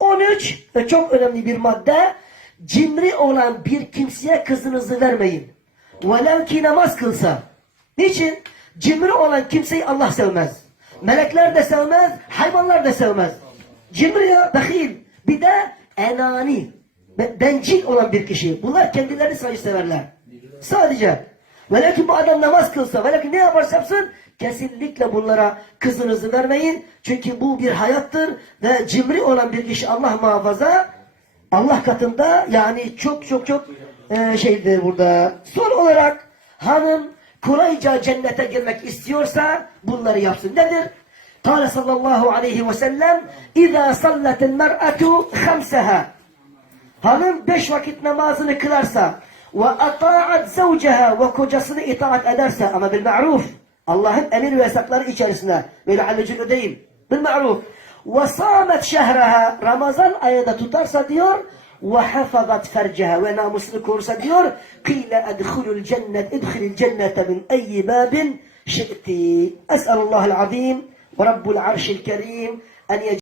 13 ve çok önemli bir madde cimri olan bir kimseye kızınızı vermeyin. Velev ki namaz kılsa. Niçin? Cimri olan kimseyi Allah sevmez. Melekler de sevmez, hayvanlar da sevmez. Cimri ya, dahil. Bir de enani, be- bencil olan bir kişi. Bunlar kendilerini sadece severler. Sadece. Velev bu adam namaz kılsa, velev ki ne yaparsa yapsın, kesinlikle bunlara kızınızı vermeyin. Çünkü bu bir hayattır ve cimri olan bir kişi Allah muhafaza, Allah katında yani çok çok çok e, şeydir burada. Son olarak hanım kolayca cennete girmek istiyorsa bunları yapsın. Nedir? Kale sallallahu aleyhi ve sellem İzâ salletil mer'atu khamseha Hanım beş vakit namazını kılarsa وأطاعت زوجها وكجسن إطاعة أدرسة أما بالمعروف الله أمين ويسقلر إيش أرسنا ويلعن جلدين بالمعروف. وصامت شهرها. رمضان أيضا تطرس ديور وحفظت فرجها. وناموس الكورس ديور قيل أدخل الجنة ادخل الجنة من أي باب شئت. أسأل الله العظيم ورب العرش الكريم أن يجعل